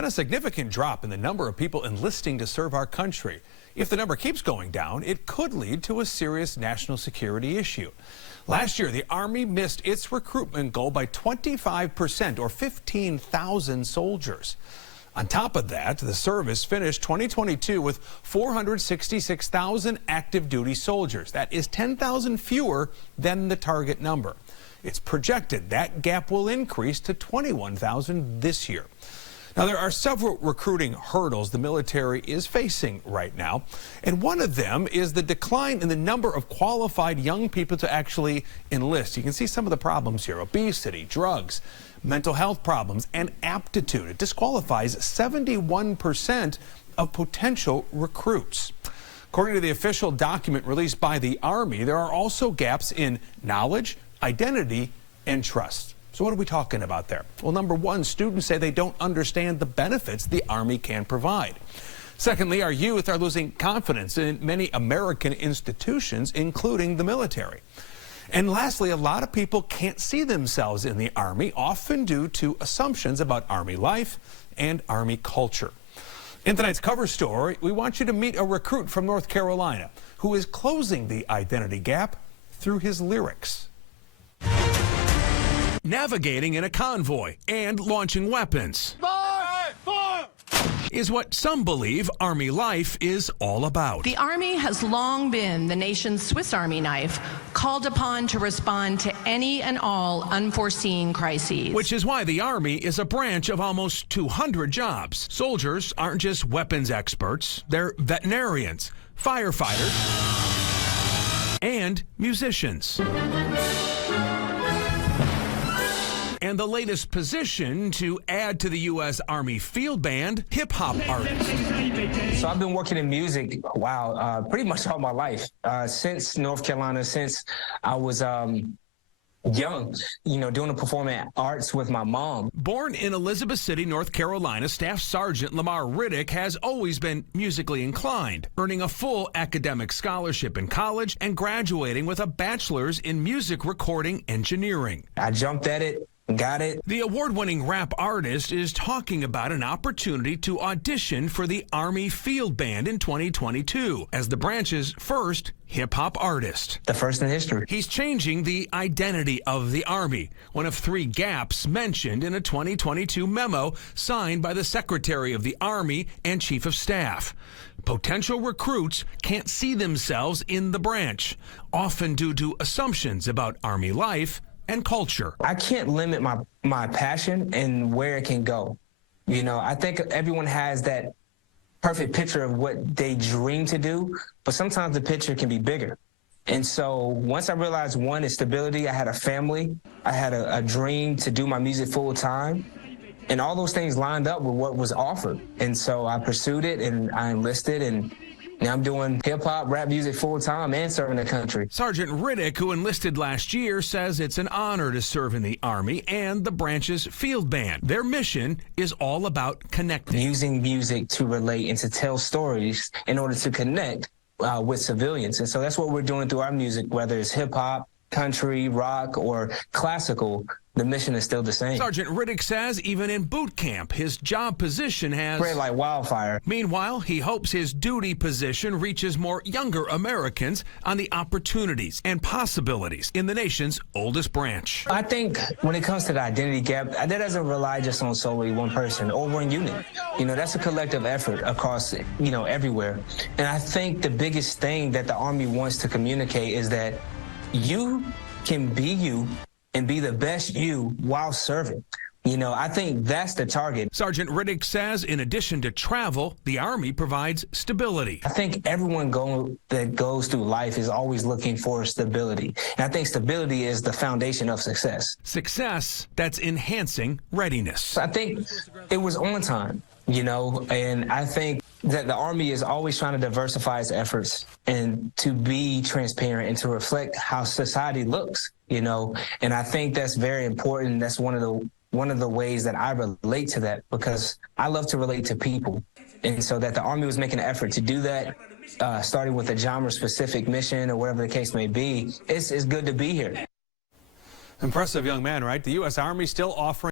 been a significant drop in the number of people enlisting to serve our country. If the number keeps going down, it could lead to a serious national security issue. Last year, the Army missed its recruitment goal by 25%, or 15,000 soldiers. On top of that, the service finished 2022 with 466,000 active duty soldiers. That is 10,000 fewer than the target number. It's projected that gap will increase to 21,000 this year. Now, there are several recruiting hurdles the military is facing right now, and one of them is the decline in the number of qualified young people to actually enlist. You can see some of the problems here: obesity, drugs, mental health problems, and aptitude. It disqualifies 71% of potential recruits. According to the official document released by the Army, there are also gaps in knowledge, identity, and trust. So what are we talking about there? Well, number one, students say they don't understand the benefits the Army can provide. Secondly, our youth are losing confidence in many American institutions, including the military. And lastly, a lot of people can't see themselves in the Army, often due to assumptions about Army life and Army culture. In tonight's cover story, we want you to meet a recruit from North Carolina who is closing the identity gap through his lyrics. Navigating in a convoy and launching weapons is what some believe Army life is all about. The Army has long been the nation's Swiss Army knife, called upon to respond to any and all unforeseen crises. Which is why the Army is a branch of almost 200 jobs. Soldiers aren't just weapons experts, they're veterinarians, firefighters, and musicians. And the latest position to add to the U.S. Army Field Band, hip-hop artist. So I've been working in music, pretty much all my life. Since North Carolina, since I was young, doing the performing arts with my mom. Born in Elizabeth City, North Carolina, Staff Sergeant Lamar Riddick has always been musically inclined, earning a full academic scholarship in college and graduating with a bachelor's in music recording engineering. I jumped at it. Got it. The award-winning rap artist is talking about an opportunity to audition for the Army Field Band in 2022 as the branch's first hip-hop artist. The first in history. He's changing the identity of the Army, one of three gaps mentioned in a 2022 memo signed by the Secretary of the Army and Chief of Staff. Potential recruits can't see themselves in the branch, often due to assumptions about Army life and culture. I can't limit my passion and where it can go. I think everyone has that perfect picture of what they dream to do, but sometimes the picture can be bigger. And so once I realized, one, is stability. I had a family. I had a dream to do my music full time. And all those things lined up with what was offered. And so I pursued it and I enlisted, and now I'm doing hip-hop, rap music full-time and serving the country. Sergeant Riddick, who enlisted last year, says it's an honor to serve in the Army and the branch's field band. Their mission is all about connecting. Using music to relate and to tell stories in order to connect with civilians. And so that's what we're doing through our music, whether it's hip-hop, country, rock, or classical. The mission is still the same. Sergeant Riddick says even in boot camp, his job position has spread like wildfire. Meanwhile, he hopes his duty position reaches more younger Americans on the opportunities and possibilities in the nation's oldest branch. I think when it comes to the identity gap, that doesn't rely just on solely one person or one unit. That's a collective effort across, everywhere. And I think the biggest thing that the Army wants to communicate is that you can be you and be the best you while serving. I think that's the target. Sergeant Riddick says in addition to travel, the Army provides stability. I think everyone that goes through life is always looking for stability. And I think stability is the foundation of success. Success that's enhancing readiness. I think it was on time, and I think that the Army is always trying to diversify its efforts and to be transparent and to reflect how society looks, and I think that's very important. That's one of the ways that I relate to that, because I love to relate to people. And so that the Army was making an effort to do that, starting with a genre-specific mission or whatever the case may be, it's good to be here. Impressive young man, right? The U.S. Army still offering